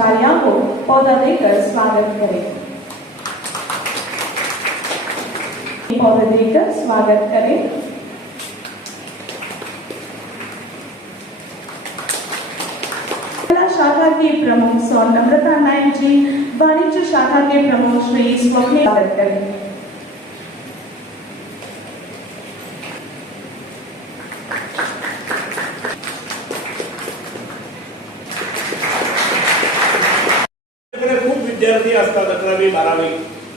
झालिया को पौधा देकर स्वागत करें। पौधा देकर स्वागत करें। कला शाखा के प्रमुख सौ नम्रता नायक जी, वाणिज्य शाखा के प्रमुख श्री स्वप्निल स्वागत करें। विद्यार्थी असतात 11वी 12वी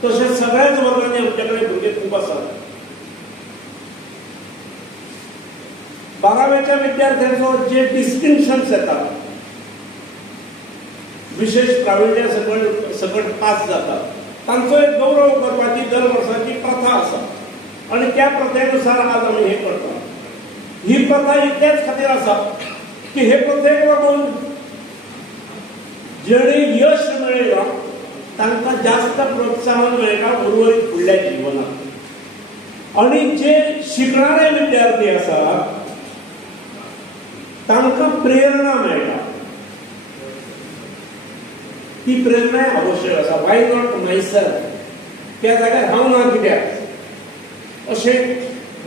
तसेच सगळ्याच वर्गाने आमच्याकडे भुरगे खूप असतात। 12वीच्या विद्यार्थ्यांचं जे डिस्टिंक्शन्स येतात, विशेष प्रावीण्य सकट पास जातात, तांचो एक गौरव करपाची दर वर्साची प्रथा आसा आणि त्या प्रथेनुसार आज आम्ही हे करतो। ही प्रथा इतल्याच खातीर आसा की हे प्रथेक लागून जेणे यश मेळयलां तांकां जास्त प्रोत्साहन मेळटा उर्वरीत फुडल्या जिवनात। आणि जे शिकणारे विद्यार्थी आसात तांकां प्रेरणा मेळटा, ती प्रेरणा आवश्यक आसा। वाय नॉट मायसेल्फ, त्या जाग्यार हांव ना कित्याक अशें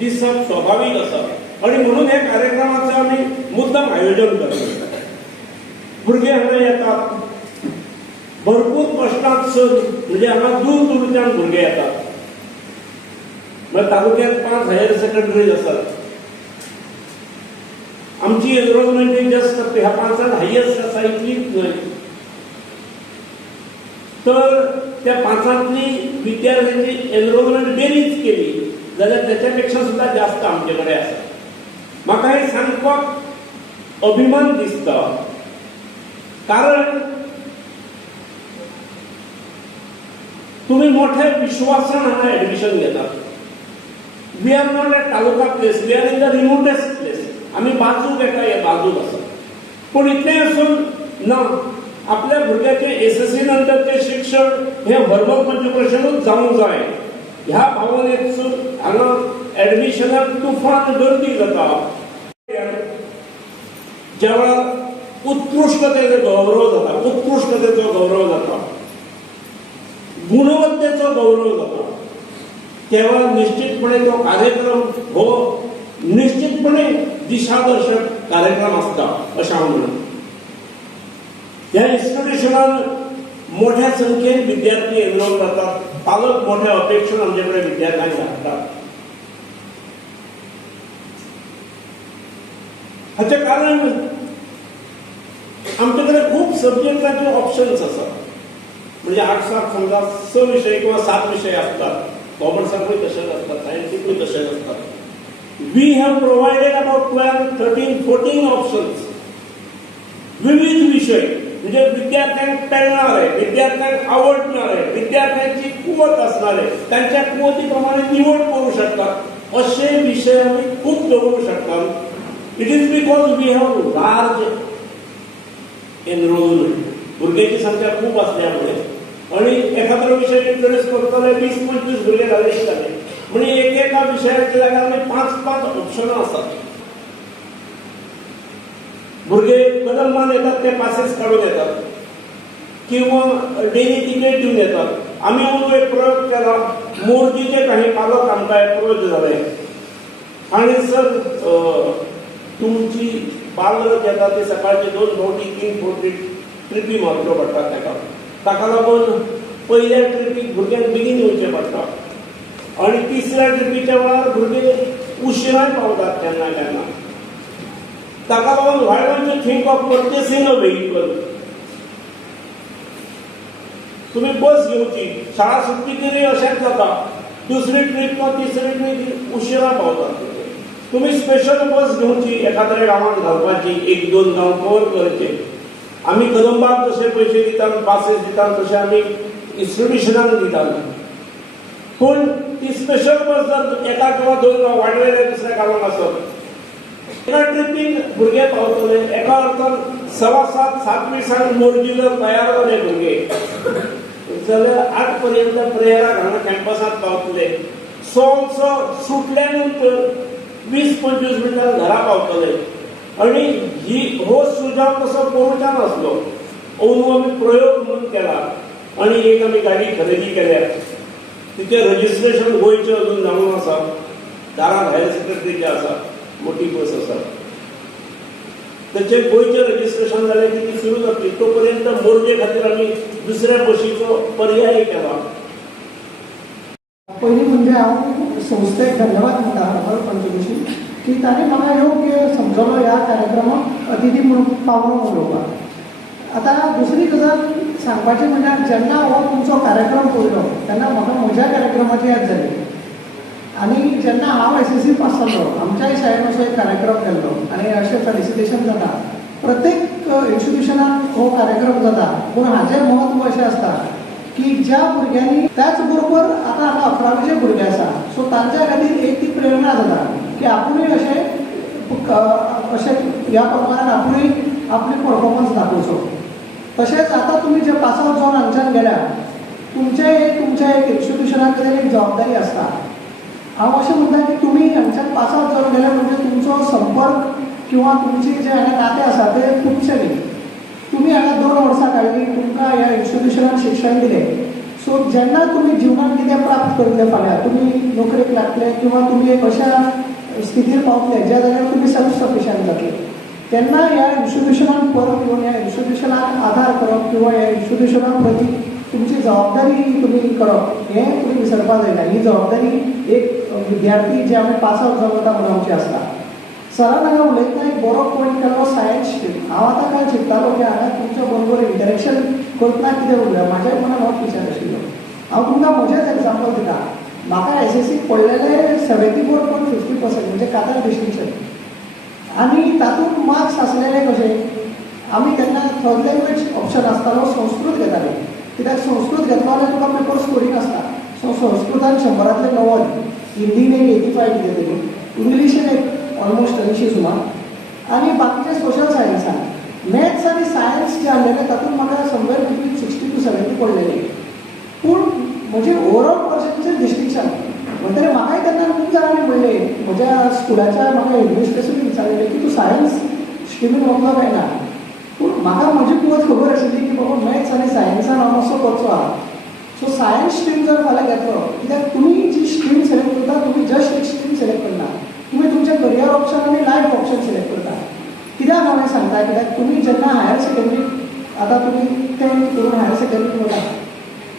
दिसप स्वाभावीक आसा आणि म्हणून हे कार्यक्रमाचें आमी मुद्दम आयोजन करतात। भुरगे हांगा येतात, भरपूर कश्टांत म्हणजे हांगा दूर दूरच्यान भुरगे येतात। तालुक्यांत 5 हायर सेकंडरीज आसात। आमची एनरोलमेंट जस्ट ह्या 5 हायेस्ट आसा इतलीच न्हय, तर त्या 5तली विद्यार्थ्यांची एनरोलमेंट बेरीज केली जाल्यार त्याच्यापेक्षा सुद्धा जास्त आमचे कडेन आसा। म्हाका हे सांगपाक अभिमान दिसता, कारण तुम्ही मोठ्या विश्वासान हांगा एडमिशन घेतात। We are not a taluka place, we are in the remotest place. आम्ही बाजूक येता, हे बाजूक आसा, पण इतलें आसून ना, आपल्या भुरग्याचे एसएससी नंतरचे शिक्षण हे व्हर्बल कॉन्ट्रिब्युशनूच जावंक जाय ह्या भावनेसून हांगा एडमिशनाक तुफान गर्दी जाता। जेव्हा उत्कृष्टतेचो गौरव जाता, उत्कृष्टतेचो गौरव जाता, गुणवत्तेचो गौरव जाता, तेव्हा निश्चितपणे तो कार्यक्रम हो निश्चितपणे दिशादर्शक कार्यक्रम असता अशें हांव म्हणटा। ह्या इन्स्टिट्यूशनान मोठ्या संख्येन विद्यार्थी एनरोल जातात, पालक मोठ्या अपेक्षेन आमचे कडेन विद्यार्थ्यांक धाडटात। हाचें कारण आमचे कडेन खूप सब्जेक्टाचे ऑप्शन्स आसात। म्हणजे आर्ट्साक समजा 6 विशय किंवा 7 विशय असतात, कॉमर्साकूय तशेंच असतात, सायन्सीकूय तशेंच असतात। We have provided about 12, 13, 14 options. विविध विषय म्हणजे विद्यार्थ्यांक पेलणारे, विद्यार्थ्यांक आवडणारे, विद्यार्थ्यांची कुवत असणारे, त्यांच्या कुवती प्रमाणे निवड करू शकतात असे विषय आम्ही खूप दवरू शकतात। It is because we have large enrolment, भुरग्यांची संख्या खूप असल्यामुळे, आणि एखादा विषय इंट्रोड्यूस करताना 20-25 भुरगे घालयताले म्हणजे एका विषयाच्या जाग्यार 5-5 ऑप्शनां आसात। भुरगे कदंबान येतात, ते पासेस काढून येतात किंवा डेली तिकेट दिवन येतात। आम्ही म्हणून एक प्रयोग केला, मोरजीचे काही पालक आमकां अप्रोच झाले आणि सर तुमची बालरथ येता ती सकाळची 2 फावटी 3 फावटी ट्रिपी मारच्यो पडटात ताका लागून पहिल्या ट्रिपीक भुरग्यांक बेगीन येवचें पडटा आणि तिसऱ्या ट्रिपीच्या वेळार भुरगे उशिराय पावतात केन्ना केन्ना। ताका लागून why don't you think of purchasing a vehicle तुम्ही बस घेवची, शाळा सुट्टी अशेंच जाता, दुसरी ट्रीप किंवा तिसरी ट्रीप उशिरा पावतात. तुम्ही स्पेशल बस घेवची, एखाद्या गावात घालपाची, 1-2 गांव कव्हर करचे. आम्ही कदंबाक जसे पैसे दितात, पासेस दितात, तसे आम्ही इन्स्टिट्यूशनाक दितात. पूण ती स्पेशल बस जर एका किंवा 2 गांव वाडलेले दुसऱ्या गांवांत आसत, एका ट्रिपीन भुरगे पावतले. एका अर्थान 6:15-7 मोरजी जर तयार जाले भुरगे जाल्यार 8 पर्यंत प्रेयराक हांगा कॅम्पसांत पावतले. सुटल्या नंतर 20-25 मिनटां घरा पावतले. आणि हो सुजाव तसो पळोवच्यान आसलो. अंदू आमी प्रयोग म्हणून केला आणि एक आमी गाडी खरेदी केल्या. तिचे रजिस्ट्रेशन गोंयचें अजून जावन आसा. दारांत हायर सेकंडरीचे आसा, मोठी बस आसा. ताचे गोंयचें रजिस्ट्रेशन जालें की ती सुरू जातली. तो पर्यंत मोरजे खातीर आमी दुसऱ्या बशीचो पर्याय केला. पहिली म्हणजे हांव संस्थेक धन्यवाद म्हणटा हर्बल पंचकृषी की ताणें म्हाका योग्य समजलो ह्या कार्यक्रमाक अतिथी म्हणून पावून उलोवपाक. आतां दुसरी गजाल सांगपाची म्हणल्यार जेन्ना हो तुमचो कार्यक्रम पळयलो तेन्ना म्हाका म्हज्या कार्यक्रमाची याद जाली. आनी जेन्ना हांव SSC पास जालो, आमच्याय शाळेन असो एक कार्यक्रम केल्लो आनी अशें फेलिसिटेशन जाता. प्रत्येक इन्स्टिट्यूशनान हो कार्यक्रम जाता, पूण हाचें म्हत्व अशें आसता की ज्या भुरग्यांनी, त्याच बरोबर आतां हांगा 11वीचे भुरगे आसा, सो तांच्या खातीर एक ती प्रेरणा जाता की आपुणूय अशें ह्या प्रमाणान आपुणूय आपली परफॉर्मन्स दाखोवचो. तशेंच आतां तुमी जे पास आउट जावन हांगच्यान गेल्या, तुमच्या एक इन्स्टिट्यूशनाक खातीर एक जबाबदारी आसता. हांव अशें म्हणटा की तुमी हांगच्यान पास आउट जावन गेले म्हणजे तुमचो संपर्क किंवा तुमची जे हांगा नातें आसा ते तुमचे न्ही. तुमी हांगा 2 वर्सां काडली, तुमकां ह्या इन्स्टिट्यूशनान शिक्षण दिलें. सो जेन्ना तुमी जिवनात कितें प्राप्त करतले फाल्यां, तुमी नोकरेक लागले किंवा तुमी एक अशा स्थितीर पावतले ज्या जाग्यार तुमी सेल्फ सफिशियंट जातले, तेन्ना ह्या इन्स्टिट्यूशनान परत येवन ह्या इन्स्टिट्यूशनाक आदार करप किंवा ह्या इन्स्टिट्यूशना प्रती तुमची जबाबदारी तुमी करप हें तुमी विसरपाक जायना. ही जबाबदारी एक विद्यार्थी जे आमी पास आउट जावन वता म्हणून आमची आसता. सरान हांगा उलयतना एक बरो पॉयंट केलो सायन्स स्ट्रीम. हांव आतां काल चिंततालो की हांगा तुमच्या बरोबर इंटरेक्शन करतना कितें उरलें. म्हाज्याय मनान होच विचार आशिल्लो. हांव तुमकां म्हजेंच एक्झाम्पल दिता. म्हाका SSC पडलेले 74.50% म्हणजे कातर डिस्टिंक्शन. आनी तातूंत मार्क्स आसलेले कशे, आमी तेन्ना थर्ड लँग्वेज ऑप्शन आसतालो, संस्कृत घेताले. कित्याक संस्कृत घेतलो जाल्यार तुका पेपर स्कोरींग आसता. सो संस्कृतान 100रांतले 90, हिंदीन एक 85 कितें तरी, इंग्लिशीन एक ऑलमोस्ट 80 सुमार, आनी बाकीचे सोशल सायन्सान. मॅथ्स आनी सायन्स जे आहलेले तातूंत म्हाका समवेर बिटवीन 60 to 70 पडलेले. पूण म्हजे ओवरऑल पर्सेंटेज डिस्टिंक्शन म्हणटकीर म्हाकाय तेन्ना खूब जाणांनी म्हणलें, म्हज्या स्कुलाच्या म्हाका एडमिनिस्ट्रेशनीन विचारलेलें की तूं सायन्स स्ट्रिमीन वचलो काय ना. पूण म्हाका म्हजी कुवत खबर आशिल्ली की बाबा मॅथ्स आनी सायन्सान हांव मातसो करचो आहा. सो सायन्स स्ट्रीम जर फाल्यां घेतलो, कित्याक तुमी जी स्ट्रीम सिलेक्ट करता तुमी जस्ट एक स्ट्रीम सिलेक्ट करना, तुमी तुमचे करियर ऑप्शन आनी लायफ ऑप्शन सिलेक्ट करता. कित्याक हांव हें सांगता, कित्याक तुमी जेन्ना हायर सेकंडरी आतां तुमी 10th करून हायर सेकंडरीक वता,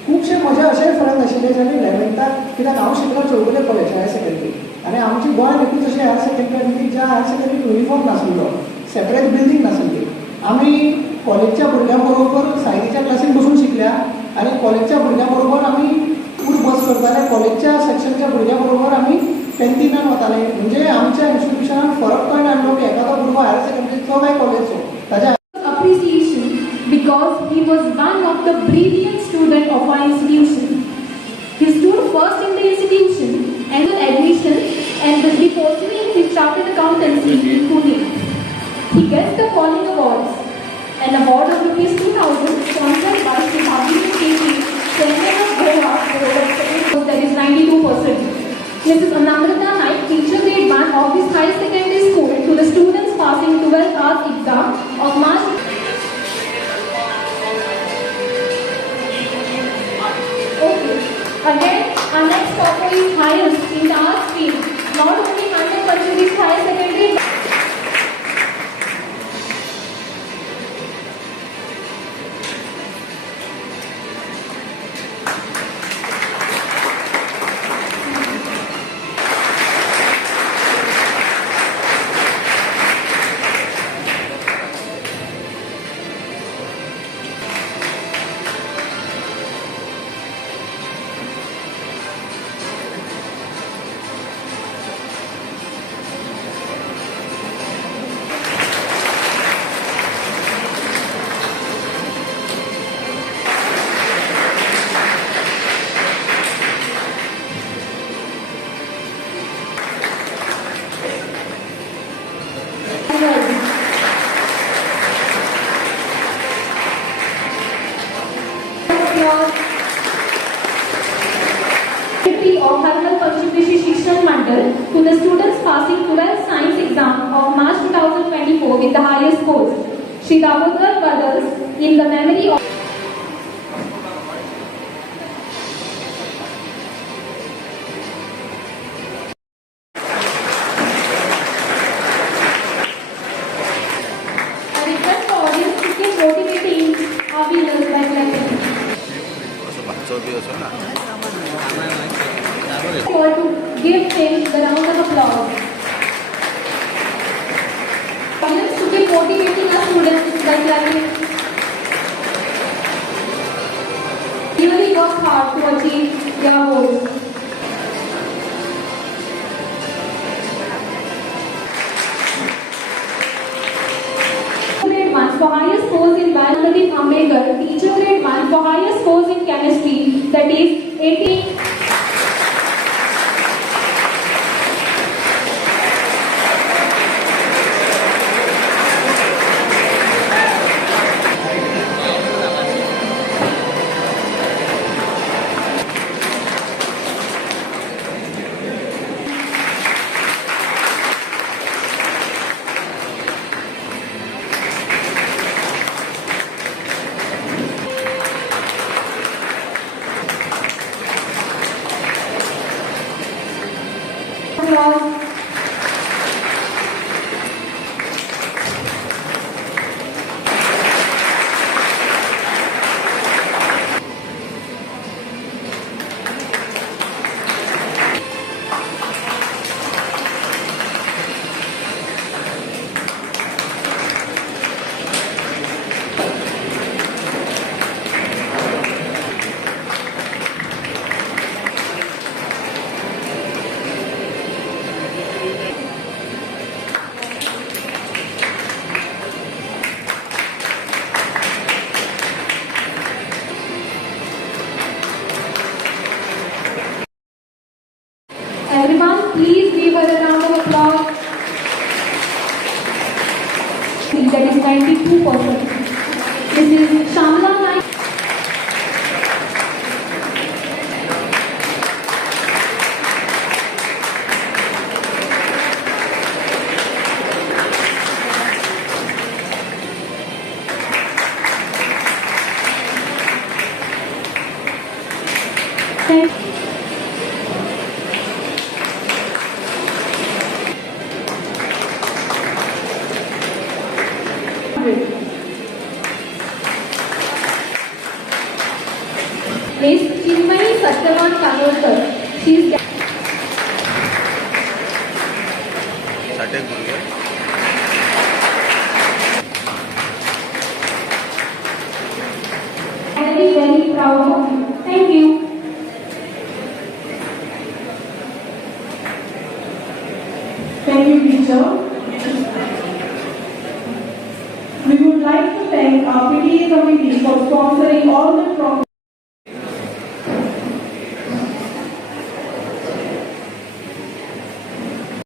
खुबशे म्हजे अशेय फ्रेंड आशिल्ले जेणे 11th, कित्याक हांव शिकलो चौगुले कॉलेज हायर सेकंडरी, आनी आमची गोंयांत एकूच अशी हायर सेकंडरी आसली ज्या हायर सेकंडरीक युनिफॉर्म नासलो, सेपरेट बिल्डींग नासली. आमी कॉलेजच्या भुरग्यां बरोबर सायन्सीच्या क्लासीन बसून शिकल्या आनी कॉलेजच्या भुरग्यां बरोबर आमी उठ बस करताले. कॉलेजच्या सेक्शनच्या भुरग्यां बरोबर आमी कॅन्टिनान वताले. म्हणजे आमच्या इन्स्टिट्यूशनान फरक कळना आसलो की एखादो भुरगो हायर सेकंडरीचो काय कॉलेजचो. ताच्या appreciation because he was one of the brilliant student of our institution. He stood first in the institution and the admission and will be pursuing his chartered accountancy in Pune. He gets the following awards: an award of ₹2,000 sponsored by Sri Bhavini K.P. Chairman of Goa that is 92%. Mrs. Anamrita Naik, teacher grade 1 of this higher secondary school, to the students passing 12th hours exam of March. Okay. Again, our next topper is highest in the arts field. Not only under Panchadis Higher Secondary. medal to the students passing 12th science exam of March 2024 with the highest scores. Shri Damodar Brothers in the memory of I request the audience to keep motivating our winners by clapping. For to give them the round of applause. Audience to keep motivating our students by clapping. Really work hard to achieve their goals. Grade 1 for highest scores in biology, Ambedkar. Teacher grade 1 for highest scores in chemistry, that is 18. Applause. Everyone, please give her a round of applause. That is 92%. This is Shamla Naik. Thank you. Is Chinmay Satyavan Kanolkar. She is very, very proud of you. Thank you. Thank you, teacher. We would like to thank our PTA committee for sponsoring all the programs.